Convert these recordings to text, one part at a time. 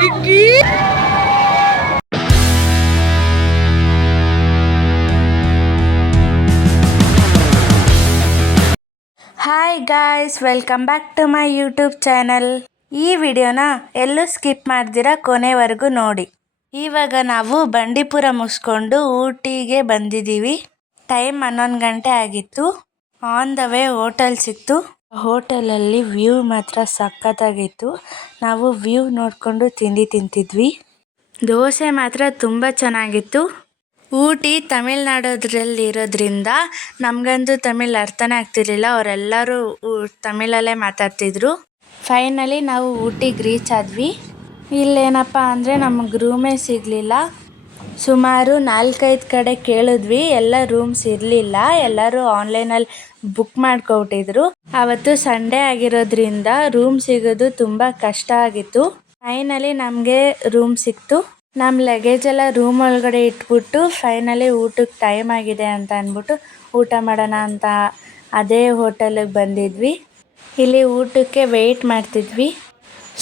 Nikki hi guys, welcome back to my YouTube channel. ಈ ವಿಡಿಯೋನ ಎಲ್ಲೂ ಸ್ಕಿಪ್ ಮಾಡ್ದಿರ ಕೊನೆವರೆಗೂ ನೋಡಿ. ಇವಾಗ ನಾವು ಬಂಡೀಪುರ ಮುಗಿಸ್ಕೊಂಡು ಊಟಿಗೆ ಬಂದಿದ್ದೀವಿ. ಟೈಮ್ 11 ಗಂಟೆ ಆಗಿತ್ತು. ಆನ್ ದ ವೇ ಹೋಟೆಲ್ ಸಿಕ್ತು. ಹೋಟೆಲಲ್ಲಿ ವ್ಯೂ ಮಾತ್ರ ಸಖತ್ತಾಗಿತ್ತು. ನಾವು ವ್ಯೂ ನೋಡಿಕೊಂಡು ತಿಂಡಿ ತಿಂತಿದ್ವಿ. ದೋಸೆ ಮಾತ್ರ ತುಂಬ ಚೆನ್ನಾಗಿತ್ತು. ಊಟಿ ತಮಿಳ್ನಾಡೋದ್ರಲ್ಲಿ ಇರೋದ್ರಿಂದ ನಮಗಂತೂ ತಮಿಳ್ ಅರ್ಥನೇ ಆಗ್ತಿರ್ಲಿಲ್ಲ. ಅವರೆಲ್ಲರೂ ತಮಿಳಲ್ಲೇ ಮಾತಾಡ್ತಿದ್ರು. ಫೈನಲಿ ನಾವು ಊಟಿಗೆ ರೀಚ್ ಆದ್ವಿ. ಇಲ್ಲೇನಪ್ಪ ಅಂದರೆ ನಮಗೆ ರೂಮೇ ಸಿಗಲಿಲ್ಲ. ಸುಮಾರು 4-5 ಕಡೆ ಕೇಳಿದ್ವಿ, ಎಲ್ಲ ರೂಮ್ಸ್ ಇರಲಿಲ್ಲ. ಎಲ್ಲರೂ ಆನ್ಲೈನಲ್ಲಿ ಬುಕ್ ಮಾಡ್ಕೊಬಿಟ್ಟಿದ್ರು. ಆವತ್ತು ಸಂಡೇ ಆಗಿರೋದ್ರಿಂದ ರೂಮ್ ಸಿಗೋದು ತುಂಬ ಕಷ್ಟ ಆಗಿತ್ತು. ಫೈನಲಿ ನಮಗೆ ರೂಮ್ ಸಿಕ್ತು. ನಮ್ಮ ಲಗೇಜ್ ಎಲ್ಲ ರೂಮ್ ಒಳಗಡೆ ಇಟ್ಬಿಟ್ಟು ಫೈನಲಿ ಊಟಕ್ಕೆ ಟೈಮ್ ಆಗಿದೆ ಅಂತ ಅಂದ್ಬಿಟ್ಟು ಊಟ ಮಾಡೋಣ ಅಂತ ಅದೇ ಹೋಟೆಲಿಗೆ ಬಂದಿದ್ವಿ. ಇಲ್ಲಿ ಊಟಕ್ಕೆ ವೆಯ್ಟ್ ಮಾಡ್ತಿದ್ವಿ.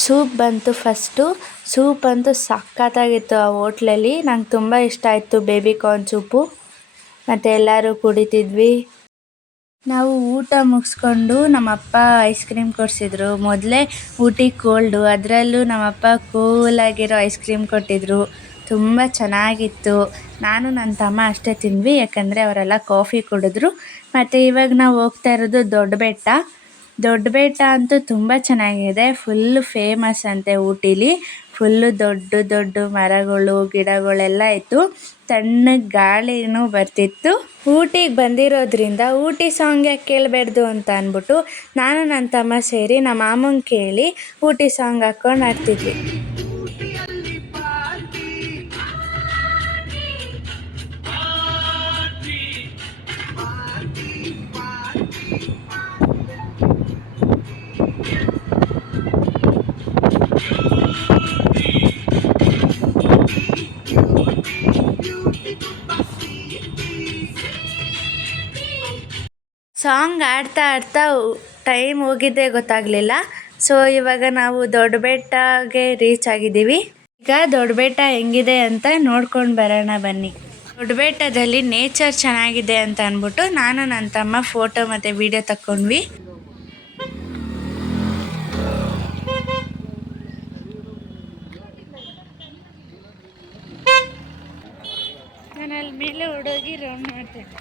ಸೂಪ್ ಬಂತು ಫಸ್ಟು. ಸೂಪ್ ಅಂತೂ ಸಖತ್ತಾಗಿತ್ತು ಆ ಹೋಟ್ಲಲ್ಲಿ. ನಂಗೆ ತುಂಬ ಇಷ್ಟ ಆಯಿತು ಬೇಬಿ ಕಾರ್ನ್ ಸೂಪು. ಮತ್ತು ಎಲ್ಲರೂ ಕುಡಿತಿದ್ವಿ. ನಾವು ಊಟ ಮುಗಿಸ್ಕೊಂಡು ನಮ್ಮಪ್ಪ ಐಸ್ ಕ್ರೀಮ್ ಕೊಡಿಸಿದ್ರು. ಮೊದಲೇ ಊಟಿ ಕೋಲ್ಡು, ಅದರಲ್ಲೂ ನಮ್ಮಪ್ಪ ಕೂಲಾಗಿರೋ ಐಸ್ ಕ್ರೀಮ್ ಕೊಟ್ಟಿದ್ರು. ತುಂಬ ಚೆನ್ನಾಗಿತ್ತು. ನಾನು ನನ್ನ ತಮ್ಮ ಅಷ್ಟೇ ತಿಂದ್ವಿ, ಯಾಕಂದರೆ ಅವರೆಲ್ಲ ಕಾಫಿ ಕುಡಿದ್ರು. ಮತ್ತು ಇವಾಗ ನಾವು ಹೋಗ್ತಾ ಇರೋದು ದೊಡ್ಡ ಬೆಟ್ಟ ಅಂತೂ ತುಂಬ ಚೆನ್ನಾಗಿದೆ. ಫುಲ್ಲು ಫೇಮಸ್ ಅಂತೆ ಊಟಿಲಿ. ಫುಲ್ಲು ದೊಡ್ಡ ಮರಗಳು ಗಿಡಗಳೆಲ್ಲ ಇತ್ತು. ತಣ್ಣಗೆ ಗಾಳಿನೂ ಬರ್ತಿತ್ತು. ಊಟಿಗೆ ಬಂದಿರೋದ್ರಿಂದ ಊಟಿ ಸಾಂಗ್ ಯಾಕೆ ಕೇಳಬಾರ್ದು ಅಂತ ಅಂದ್ಬಿಟ್ಟು ನಾನು ನನ್ನ ತಮ್ಮ ಸೇರಿ ನಮ್ಮ ಮಾಮಂಗೆ ಕೇಳಿ ಊಟಿ ಸಾಂಗ್ ಹಾಕ್ಕೊಂಡು ಆಡ್ತಿದ್ವಿ. ಸಾಂಗ್ ಆಡ್ತಾ ಟೈಮ್ ಹೋಗಿದ್ದೇ ಗೊತ್ತಾಗಲಿಲ್ಲ. ಸೊ ಇವಾಗ ನಾವು ದೊಡ್ಡ ಬೆಟ್ಟಗೆ ರೀಚ್ ಆಗಿದ್ದೀವಿ. ಈಗ ದೊಡ್ಡ ಬೆಟ್ಟ ಹೆಂಗಿದೆ ಅಂತ ನೋಡ್ಕೊಂಡು ಬರೋಣ ಬನ್ನಿ. ದೊಡ್ಡ ಬೆಟ್ಟದಲ್ಲಿ ನೇಚರ್ ಚೆನ್ನಾಗಿದೆ ಅಂತ ಅಂದ್ಬಿಟ್ಟು ನಾನು ನನ್ನ ತಮ್ಮ ಫೋಟೋ ಮತ್ತು ವಿಡಿಯೋ ತಗೊಂಡ್ವಿ. ನಾನು ಅಲ್ಲಿ ಮೇಲೆ ಹುಡುಗಿ ರೌಂಡ್ ಮಾಡ್ತೇನೆ.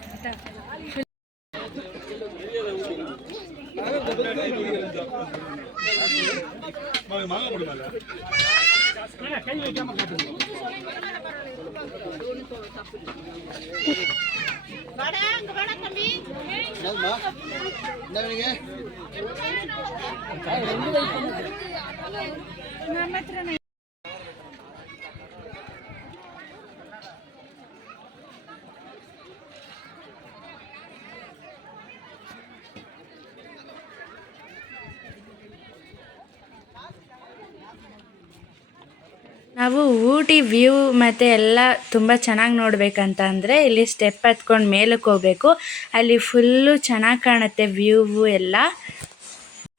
ನಾವು ಊಟಿ ವ್ಯೂ ಮತ್ತು ಎಲ್ಲ ತುಂಬ ಚೆನ್ನಾಗಿ ನೋಡಬೇಕಂತ ಅಂದರೆ ಇಲ್ಲಿ ಸ್ಟೆಪ್ ಹತ್ಕೊಂಡು ಮೇಲಕ್ಕೆ ಹೋಗಬೇಕು. ಅಲ್ಲಿ ಫುಲ್ಲು ಚೆನ್ನಾಗಿ ಕಾಣುತ್ತೆ ವ್ಯೂವು ಎಲ್ಲ.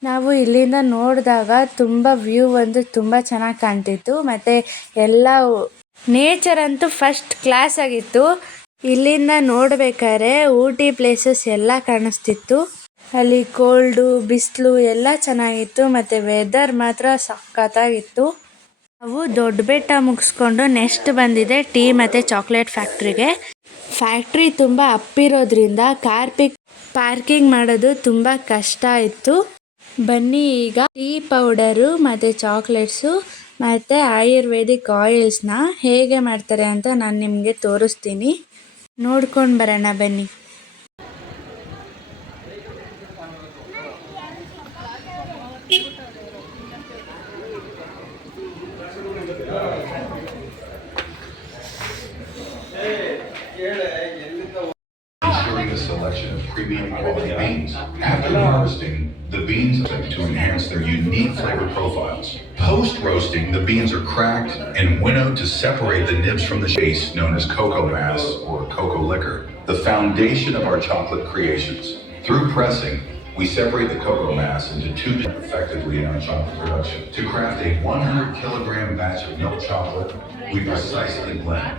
ನಾವು ಇಲ್ಲಿಂದ ನೋಡಿದಾಗ ತುಂಬ ವ್ಯೂ ಒಂದು ತುಂಬ ಚೆನ್ನಾಗಿ ಕಾಣ್ತಿತ್ತು. ಮತ್ತು ಎಲ್ಲ ನೇಚರ್ ಅಂತೂ ಫಸ್ಟ್ ಕ್ಲಾಸ್ ಆಗಿತ್ತು. ಇಲ್ಲಿಂದ ನೋಡ್ಬೇಕಾದ್ರೆ ಊಟಿ ಪ್ಲೇಸಸ್ ಎಲ್ಲ ಕಾಣಿಸ್ತಿತ್ತು. ಅಲ್ಲಿ ಕೋಲ್ಡು ಬಿಸಿಲು ಎಲ್ಲ ಚೆನ್ನಾಗಿತ್ತು. ಮತ್ತು ವೆದರ್ ಮಾತ್ರ ಸಖತ್ತಾಗಿತ್ತು. ನಾವು ದೊಡ್ಡ ಬೆಟ್ಟ ಮುಗಿಸ್ಕೊಂಡು ನೆಕ್ಸ್ಟ್ ಬಂದಿದೆ ಟೀ ಮತ್ತು ಚಾಕ್ಲೇಟ್ ಫ್ಯಾಕ್ಟ್ರಿಗೆ. ಫ್ಯಾಕ್ಟ್ರಿ ತುಂಬ ಅಪ್ಪಿರೋದ್ರಿಂದ ಪಾರ್ಕಿಂಗ್ ಮಾಡೋದು ತುಂಬ ಕಷ್ಟ ಇತ್ತು. ಬನ್ನಿ ಈಗ ಟೀ ಪೌಡರು ಮತ್ತು ಚಾಕ್ಲೇಟ್ಸು ಮತ್ತು ಆಯುರ್ವೇದಿಕ್ ಆಯಿಲ್ಸ್ನ ಹೇಗೆ ಮಾಡ್ತಾರೆ ಅಂತ ನಾನು ನಿಮಗೆ ತೋರಿಸ್ತೀನಿ. ನೋಡ್ಕೊಂಡು ಬರೋಣ ಬನ್ನಿ. Ensuring a selection of premium quality beans. After harvesting, the beans to enhance their unique flavor profiles. Post-roasting, the beans are cracked and winnowed to separate the nibs from the paste known as cocoa mass or cocoa liquor, the foundation of our chocolate creations. Through pressing, We separate the cocoa mass into two effectively on chocolate production. To craft a 100-kilogram batch of milk chocolate, we precisely blend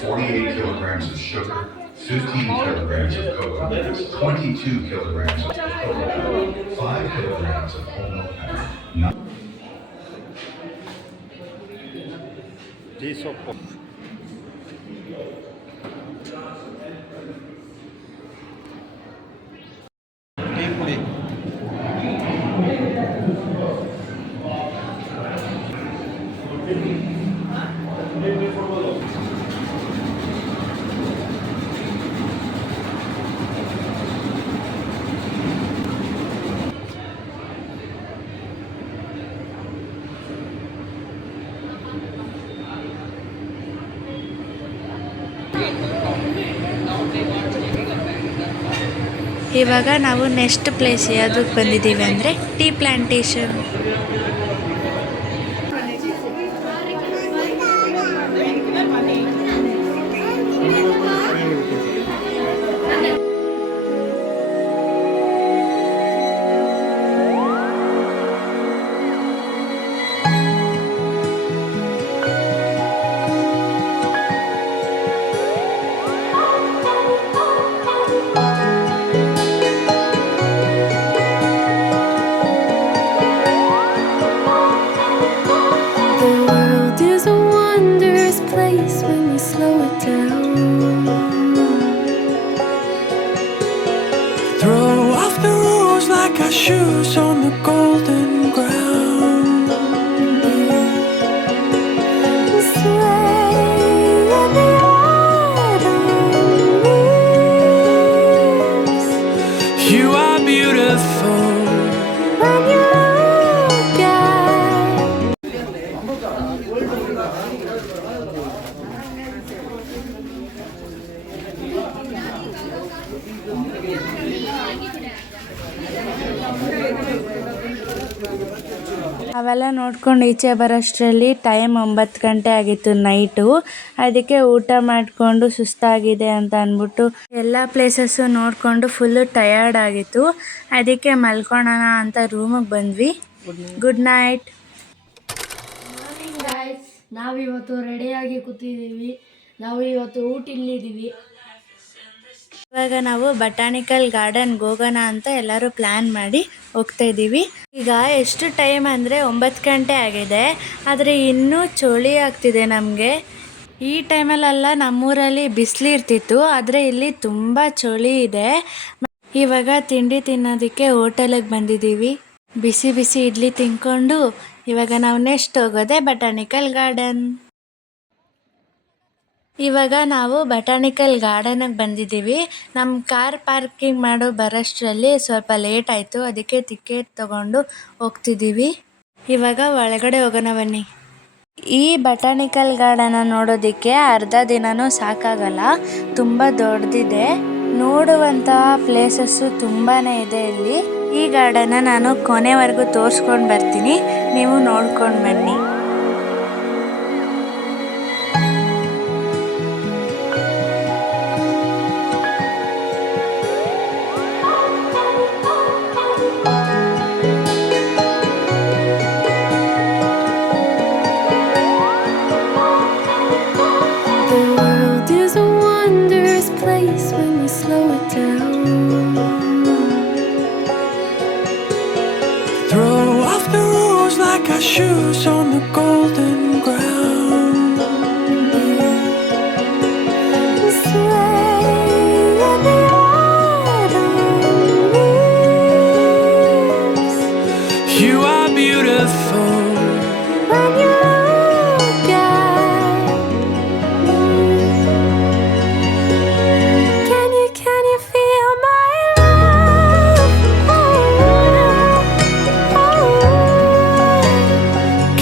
48 kilograms of sugar, 15 kilograms of cocoa mass, 22 kilograms of cocoa powder, 5 kilograms of whole milk powder. Tea ಸೊಪ್ಪು tea ಪುಡಿ ಇವಾಗ ನಾವು next place ಯಾವುದಕ್ಕೆ ಬಂದಿದ್ದೀವಿ ಅಂದರೆ tea plantation. The world is a wondrous place when you slow it down. Throw off the rules like our shoes on the golden ground. Sway in the autumn leaves. You are beautiful. When you look at ಅವೆಲ್ಲ ನೋಡ್ಕೊಂಡು ಈಚೆ ಬರೋಷ್ಟರಲ್ಲಿ time 9 ಗಂಟೆ ಆಗಿತ್ತು night. ಅದಕ್ಕೆ ಊಟ ಮಾಡಿಕೊಂಡು ಸುಸ್ತಾಗಿದೆ ಅಂತ ಅಂದ್ಬಿಟ್ಟು ಎಲ್ಲ ಪ್ಲೇಸಸ್ಸು ನೋಡಿಕೊಂಡು ಫುಲ್ಲು ಟಯರ್ಡ್ ಆಗಿತ್ತು. ಅದಕ್ಕೆ ಮಲ್ಕೊಳ್ಳೋಣ ಅಂತ ರೂಮಿಗೆ ಬಂದ್ವಿ. Good night. ಗಾಯ್ಸ್, ನಾವಿವತ್ತು ರೆಡಿಯಾಗಿ ಕೂತಿದ್ದೀವಿ. ನಾವು ಇವತ್ತು ಊಟಿಲ್ಲಿದ್ದೀವಿ. ಇವಾಗ ನಾವು ಬಟಾನಿಕಲ್ ಗಾರ್ಡನ್ಗೆ ಹೋಗೋಣ ಅಂತ ಎಲ್ಲರೂ ಪ್ಲ್ಯಾನ್ ಮಾಡಿ ಹೋಗ್ತಾ ಇದ್ದೀವಿ. ಈಗ ಎಷ್ಟು ಟೈಮ್ ಅಂದರೆ 9 ಗಂಟೆ ಆಗಿದೆ, ಆದರೆ ಇನ್ನೂ ಚಳಿ ಆಗ್ತಿದೆ ನಮಗೆ. ಈ ಟೈಮಲ್ಲೆಲ್ಲ ನಮ್ಮೂರಲ್ಲಿ ಬಿಸಿಲು ಇರ್ತಿತ್ತು, ಆದರೆ ಇಲ್ಲಿ ತುಂಬ ಚಳಿ ಇದೆ. ಇವಾಗ ತಿಂಡಿ ತಿನ್ನೋದಕ್ಕೆ ಹೋಟೆಲಿಗೆ ಬಂದಿದ್ದೀವಿ. ಬಿಸಿ ಬಿಸಿ ಇಡ್ಲಿ ತಿನ್ಕೊಂಡು ಇವಾಗ ನಾವು ನೆಕ್ಸ್ಟ್ ಹೋಗೋದೆ ಬಟಾನಿಕಲ್ ಗಾರ್ಡನ್. ಇವಾಗ ನಾವು ಬಟಾನಿಕಲ್ ಗಾರ್ಡನಿಗೆ ಬಂದಿದ್ದೀವಿ. ನಮ್ಮ ಕಾರ್ ಪಾರ್ಕಿಂಗ್ ಮಾಡೋ ಬರೋಷ್ಟರಲ್ಲಿ ಸ್ವಲ್ಪ ಲೇಟ್ ಆಯಿತು, ಅದಕ್ಕೆ ಟಿಕೆಟ್ ತೊಗೊಂಡು ಹೋಗ್ತಿದ್ದೀವಿ. ಇವಾಗ ಒಳಗಡೆ ಹೋಗೋಣ ಬನ್ನಿ. ಈ ಬಟಾನಿಕಲ್ ಗಾರ್ಡನ್ನ ನೋಡೋದಕ್ಕೆ ಅರ್ಧ ದಿನವೂ ಸಾಕಾಗಲ್ಲ, ತುಂಬ ದೊಡ್ಡದಿದೆ. ನೋಡುವಂತಹ ಪ್ಲೇಸಸ್ಸು ತುಂಬಾ ಇದೆ ಇಲ್ಲಿ. ಈ ಗಾರ್ಡನ್ನ ನಾನು ಕೊನೆವರೆಗೂ ತೋರಿಸ್ಕೊಂಡು ಬರ್ತೀನಿ, ನೀವು ನೋಡ್ಕೊಂಡು ಬನ್ನಿ. the world is a wondrous place when you slow it down. Throw off the rules like our shoes on the golden ground. Sway in the autumn leaves. You are beautiful. When you look at me, can you feel my love? Oh, oh, oh.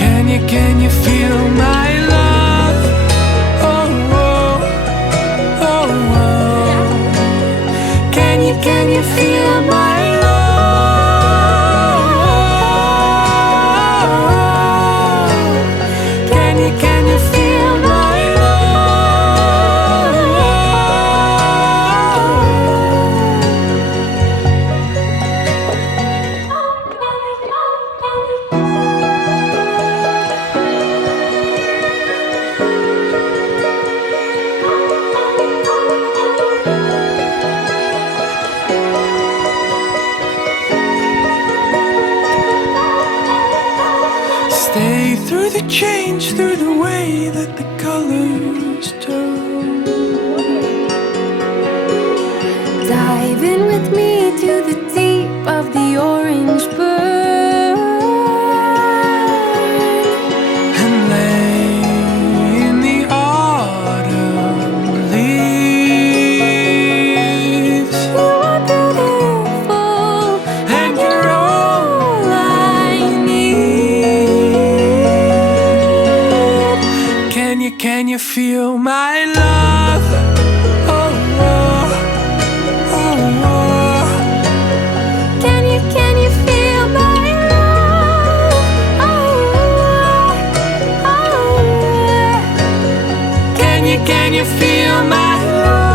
Can you feel Stay through the change, through the way that the colors turn. Dive in with me to the deep of the orange burn. And lay in the autumn leaves. You are beautiful, And you're all I need. Can you feel my love? Oh, oh, oh, oh. can you feel my love? Oh, oh. Can you feel my love?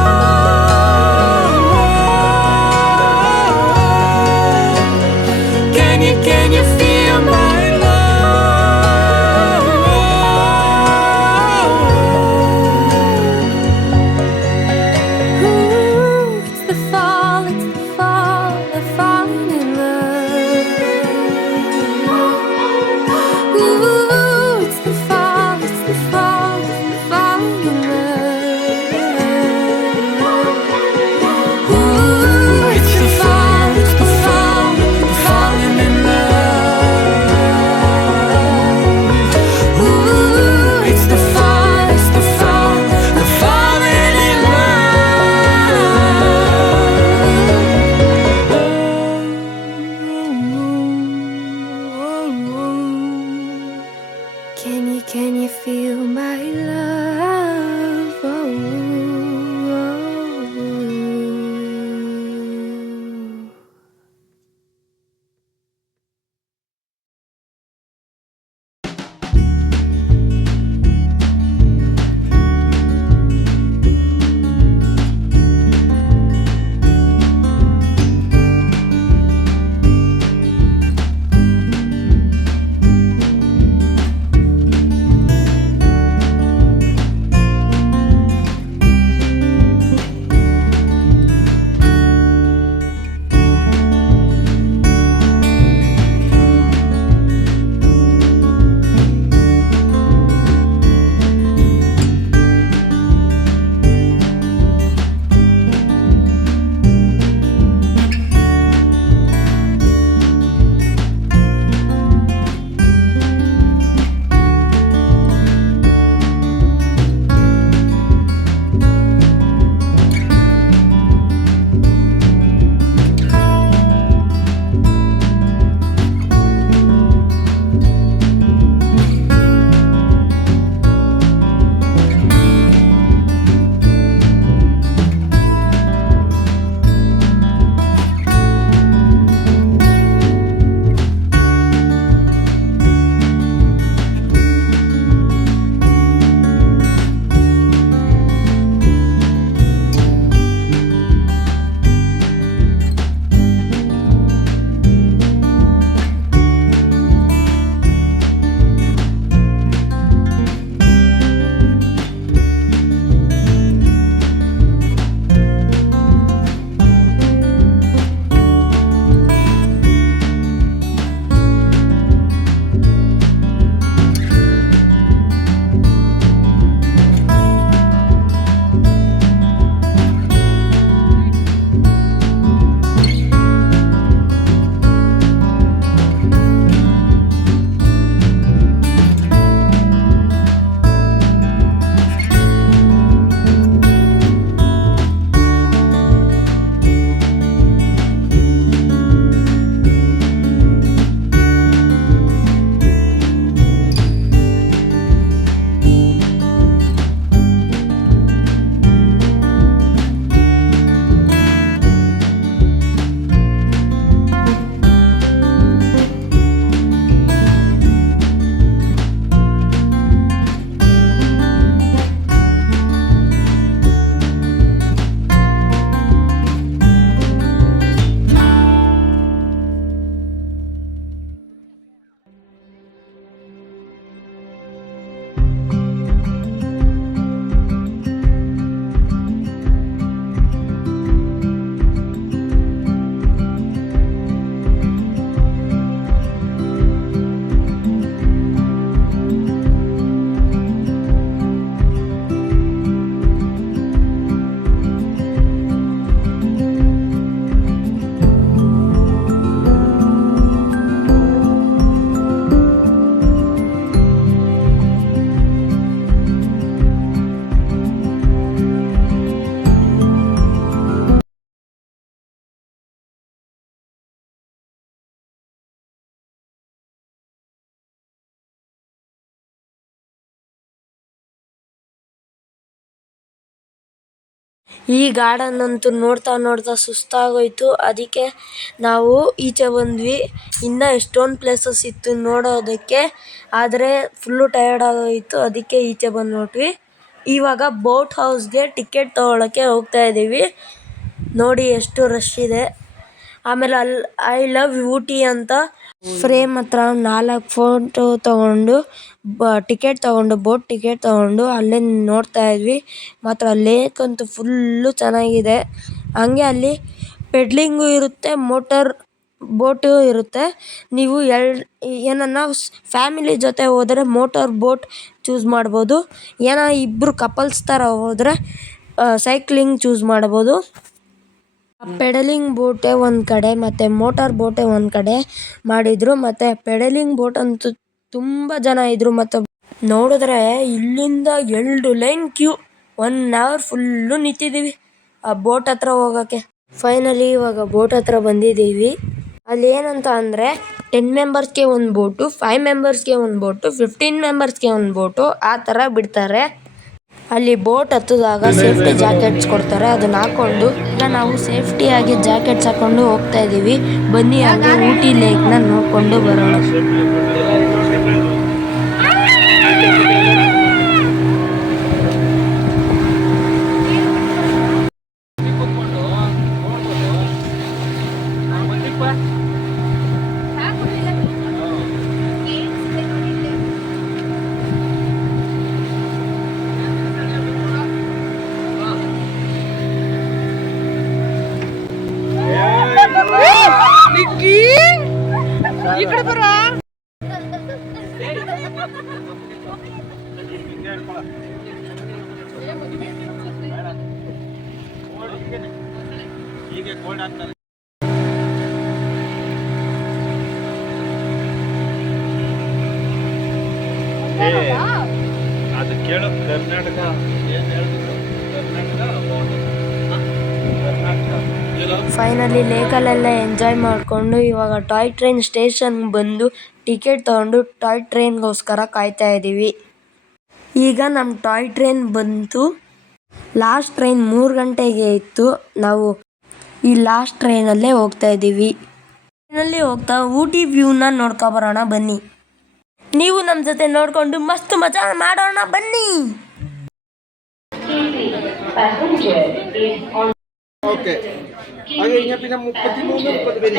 Can you feel my love? Ooh, it's the fall, the falling in love. Ooh, it's the fall, the falling in love. Ooh, It's the fall, the falling in love. ooh, It's the fall, the falling in love. can you feel my love? Oh. ಈ garden ಅಂತೂ ನೋಡ್ತಾ ನೋಡ್ತಾ ಸುಸ್ತಾಗೋಯ್ತು. ಅದಕ್ಕೆ ನಾವು ಈಚೆ ಬಂದ್ವಿ. ಇನ್ನೂ ಎಷ್ಟೊಂದು ಪ್ಲೇಸಸ್ ಇತ್ತು ನೋಡೋದಕ್ಕೆ, ಆದರೆ ಫುಲ್ಲು ಟಯರ್ಡ್ ಆಗೋಯಿತು. ಅದಕ್ಕೆ ಈಚೆ ಬಂದ್ಬಿಟ್ವಿ. ಇವಾಗ ಬೋಟ್ ಹೌಸ್ಗೆ ಟಿಕೆಟ್ ತೊಗೊಳಕ್ಕೆ ಹೋಗ್ತಾ ಇದ್ದೀವಿ. ನೋಡಿ ಎಷ್ಟು ರಶ್ ಇದೆ. ಆಮೇಲೆ ಅಲ್ಲಿ ಐ ಲವ್ ಊಟಿ ಅಂತ ಫ್ರೇಮ್ ಹತ್ರ 4 ಫೋಟೋ ತೊಗೊಂಡು ಟಿಕೆಟ್ ತೊಗೊಂಡು ಬೋಟ್ ಟಿಕೆಟ್ ತೊಗೊಂಡು ಅಲ್ಲೇ ನೋಡ್ತಾ ಇದ್ವಿ. ಮಾತ್ರ ಲೇಕ್ ಅಂತೂ ಫುಲ್ಲು ಚೆನ್ನಾಗಿದೆ. ಹಂಗೆ ಅಲ್ಲಿ ಪೆಡ್ಲಿಂಗು ಇರುತ್ತೆ, ಮೋಟರ್ ಬೋಟು ಇರುತ್ತೆ. ನೀವು ಏನನ್ನ ಫ್ಯಾಮಿಲಿ ಜೊತೆ ಹೋದರೆ ಮೋಟರ್ ಬೋಟ್ ಚೂಸ್ ಮಾಡ್ಬೋದು. ಇಬ್ಬರು ಕಪಲ್ಸ್ ಥರ ಹೋದರೆ ಸೈಕ್ಲಿಂಗ್ ಚೂಸ್ ಮಾಡ್ಬೋದು. ಪೆಡಲಿಂಗ್ ಬೋಟೇ ಒಂದು ಕಡೆ ಮತ್ತು ಮೋಟಾರ್ ಬೋಟೇ ಒಂದು ಕಡೆ ಮಾಡಿದರು. ಮತ್ತು ಪೆಡಲಿಂಗ್ ಬೋಟ್ ಅಂತೂ ತುಂಬ ಜನ ಇದ್ದರು. ಮತ್ತು ನೋಡಿದ್ರೆ ಇಲ್ಲಿಂದ 2 ಲೈನ್ ಕ್ಯೂ, 1 ಅವರ್ ಫುಲ್ಲು ನಿಂತಿದ್ದೀವಿ ಆ ಬೋಟ್ ಹತ್ರ ಹೋಗೋಕ್ಕೆ. ಫೈನಲಿ ಇವಾಗ ಬೋಟ್ ಹತ್ರ ಬಂದಿದ್ದೀವಿ. ಅಲ್ಲಿ ಏನಂತ ಅಂದರೆ 10 ಮೆಂಬರ್ಸ್ಗೆ ಒಂದು ಬೋಟು, 5 ಮೆಂಬರ್ಸ್ಗೆ ಒಂದು ಬೋಟು, 15 ಮೆಂಬರ್ಸ್ಗೆ ಒಂದು ಬೋಟು, ಆ ಥರ ಬಿಡ್ತಾರೆ. ಅಲ್ಲಿ ಬೋಟ್ ಹತ್ತಿದಾಗ ಸೇಫ್ಟಿ ಜಾಕೆಟ್ಸ್ ಕೊಡ್ತಾರೆ, ಅದನ್ನ ಹಾಕ್ಕೊಂಡು ಈಗ ನಾವು ಸೇಫ್ಟಿಯಾಗಿ ಜಾಕೆಟ್ಸ್ ಹಾಕ್ಕೊಂಡು ಹೋಗ್ತಾ ಇದ್ದೀವಿ. ಬನ್ನಿ ಹಂಗೆ ಊಟಿ ಲೇಕ್ನ ನೋಡಿಕೊಂಡು ಬರೋಣ. ಹೀಗೆ ಕೋಲ್ಡ್ ಆಗ್ತಾರೆ. ಅದು ಕೇಳು ಕರ್ನಾಟಕ ಏನು ಹೇಳಿದ್ರು, ಫೈನಲಿ ಲೇಕಲ್ಲೆಲ್ಲ ಎಂಜಾಯ್ ಮಾಡಿಕೊಂಡು ಇವಾಗ ಟಾಯ್ ಟ್ರೈನ್ ಸ್ಟೇಷನ್ ಬಂದು ಟಿಕೆಟ್ ತೊಗೊಂಡು ಟಾಯ್ ಟ್ರೈನ್ಗೋಸ್ಕರ ಕಾಯ್ತಾ ಇದ್ದೀವಿ. ಈಗ ನಮ್ಮ ಟಾಯ್ ಟ್ರೈನ್ ಬಂತು. ಲಾಸ್ಟ್ ಟ್ರೈನ್ 3 ಗಂಟೆಗೆ ಇತ್ತು. ನಾವು ಈ ಲಾಸ್ಟ್ ಟ್ರೈನಲ್ಲೇ ಹೋಗ್ತಾ ಇದ್ದೀವಿ. ಟ್ರೈನಲ್ಲಿ ಹೋಗ್ತಾ ಊಟಿ ವ್ಯೂನ ನೋಡ್ಕೊಬರೋಣ ಬನ್ನಿ. ನೀವು ನಮ್ಮ ಜೊತೆ ನೋಡಿಕೊಂಡು ಮಸ್ತ್ ಮಜಾ ಮಾಡೋಣ ಬನ್ನಿ. ഓക്കെ അത് കഴിഞ്ഞാൽ പിന്നെ 33 30 പേര്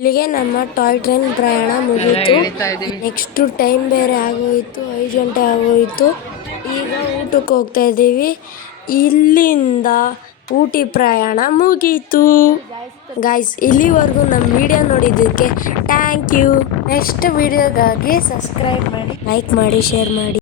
ಇಲ್ಲಿಗೆ ನಮ್ಮ ಟಾಯ್ ಟ್ರೈನ್ ಪ್ರಯಾಣ ಮುಗೀತು. ನೆಕ್ಸ್ಟ್ ಟೈಮ್ ಬೇರೆ ಆಗೋಯಿತು, 5 ಗಂಟೆ ಆಗೋಯಿತು. ಈಗ ಊಟಕ್ಕೆ ಹೋಗ್ತಾ ಇದ್ದೀವಿ. ಇಲ್ಲಿಂದ ಊಟಿ ಪ್ರಯಾಣ ಮುಗೀತು. ಗಾಯ್ಸ್, ಇಲ್ಲಿವರೆಗೂ ನಮ್ಮ ವಿಡಿಯೋ ನೋಡಿದ್ದಕ್ಕೆ ಥ್ಯಾಂಕ್ ಯು. ನೆಕ್ಸ್ಟ್ ವಿಡಿಯೋಗಾಗಿ ಸಬ್ಸ್ಕ್ರೈಬ್ ಮಾಡಿ, ಲೈಕ್ ಮಾಡಿ, ಶೇರ್ ಮಾಡಿ.